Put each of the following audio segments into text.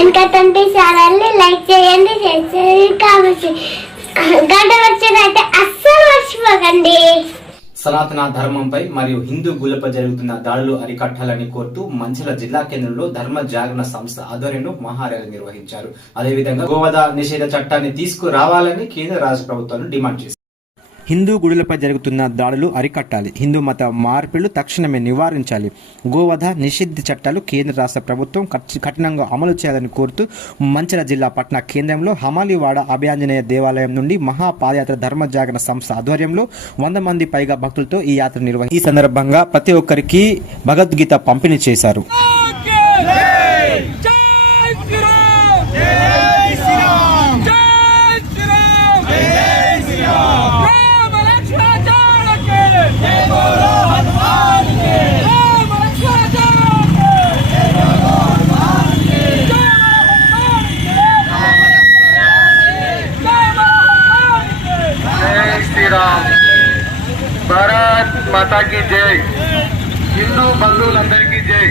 వెనకతంటే ఛానల్ని లైక్ చేయండి షేర్ చేయండి గంట వచ్చేదైతే అస్సలు మర్చిపోకండి. సనాతన ధర్మంపై మరియు హిందూ గులప జరుగుతున్న దాడులు అరికట్టాలని కోరుతూ మంచిల జిల్లా కేంద్రంలో ధర్మ జాగరణ సంస్థ ఆధ్వర్యంలో మహార్యాలు నిర్వహించారు. అదేవిధంగా గోవధ నిషేధ చట్టాన్ని తీసుకురావాలని కేంద్ర రాష్ట్ర ప్రభుత్వాలు డిమాండ్ చేశారు హిందూ గుడులపై జరుగుతున్న దాడులు అరికట్టాలి. హిందూ మత మార్పులు తక్షణమే నివారించాలి. గోవధ నిషిద్ధ చట్టాలు కేంద్ర రాష్ట్ర ప్రభుత్వం కఠినంగా అమలు చేయాలని కోరుతూ మంచిల జిల్లా పట్న కేంద్రంలో హమాలివాడ అభయాంజనేయ దేవాలయం నుండి మహా పాదయాత్ర ధర్మ జాగరణ సంస్థ ఆధ్వర్యంలో వంద మంది పైగా భక్తులతో ఈ యాత్ర నిర్వహి ఈ సందర్భంగా ప్రతి ఒక్కరికి భగవద్గీత పంపిణీ చేశారు జై శ్రీరామ్ జై శ్రీరామ్ జై శ్రీరామ్ జై శ్రీరామ్ రామ లక్ష్మణ జానకి జై బోలో హనుమాన్కి రామ లక్ష్మణ జానకి జై బోలో హనుమాన్కి జై హనుమాన్కి రామ లక్ష్మణ జానకి జై హనుమాన్కి జై శ్రీరామ్ భారత్ మాతాకి జై. హిందూ బంధువులందరికీ జై.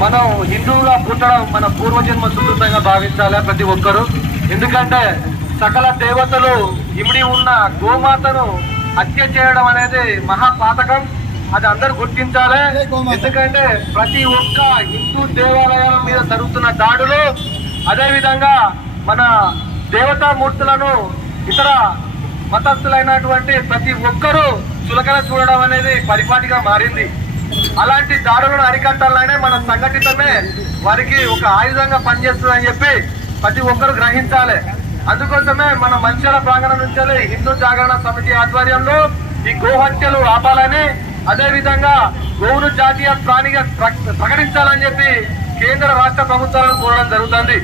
మనం హిందువుగా పుట్టడం మన పూర్వజన్మ సుకృతంగా భావించాలి ప్రతి ఒక్కరు? ఎందుకంటే సకల దేవతలు ఇమిడి ఉన్న గోమాతను హత్య చేయడం అనేది మహాపాతకం. అది అందరూ గుర్తించాలి. ఎందుకంటే ప్రతి ఒక్క హిందూ దేవాలయాల మీద జరుగుతున్న దాడులు అదేవిధంగా మన దేవతామూర్తులను ఇతర మతస్థులైనటువంటి ప్రతి ఒక్కరూ చులకన చూడడం అనేది పరిపాటిగా మారింది. అలాంటి దాడులను అరికట్టాలనే మన సంఘటితమే వారికి ఒక ఆయుధంగా పనిచేస్తుందని చెప్పి ప్రతి ఒక్కరు గ్రహించాలి. అందుకోసమే మన మంచాల ప్రాంగణం నుంచి హిందూ జాగరణ సమితి ఆధ్వర్యంలో ఈ గోహత్యలు ఆపాలని అదే విధంగా గోవును జాతీయ ప్రాణిగా ప్ర- ప్రకటించాలని చెప్పి కేంద్ర రాష్ట్ర ప్రభుత్వాలను కోరడం జరుగుతుంది.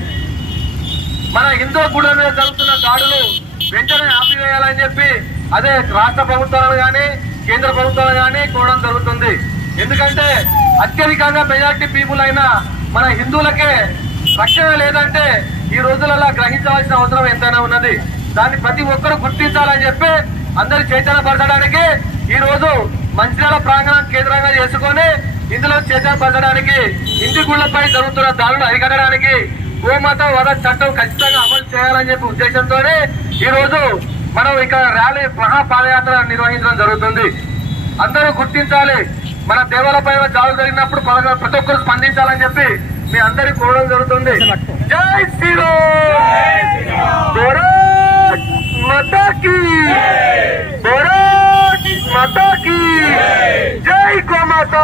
మన హిందూ గుడుల మీద జరుగుతున్న దాడులు వెంటనే ఆపివేయాలని చెప్పి అదే రాష్ట్ర ప్రభుత్వాలు కానీ కేంద్ర ప్రభుత్వాలు కానీ కోవడం జరుగుతుంది. ఎందుకంటే అత్యధికంగా మెజార్టీ పీపుల్ అయిన మన హిందువులకే రక్షణ లేదంటే ఈ రోజులలో గ్రహించవలసిన అవసరం ఎంతైనా ఉన్నది. దాన్ని ప్రతి ఒక్కరూ గుర్తించాలని చెప్పి అందరు చైతన్యపరచడానికి ఈ రోజు మంచిర్యాల ప్రాంగణం కేంద్రంగా చేసుకొని ఇందులో చైతన్యపరచడానికి ఇంటి గుళ్ళపై జరుగుతున్న దాడులు అరికట్టడానికి గోమాత వద చట్టం ఖచ్చితంగా అమలు చేయాలని చెప్పి ఉద్దేశంతోనే ఈరోజు మనం ఇక్కడ ర్యాలీ మహా పాదయాత్ర నిర్వహించడం జరుగుతుంది. అందరూ గుర్తించాలి మన దేవాలపై దాడులు జరిగినప్పుడు ప్రతి ఒక్కరు స్పందించాలని చెప్పి మీ అందరికి కోరడం జరుగుతుంది. జై శ్రీరాకి మతాకి జై గోమాత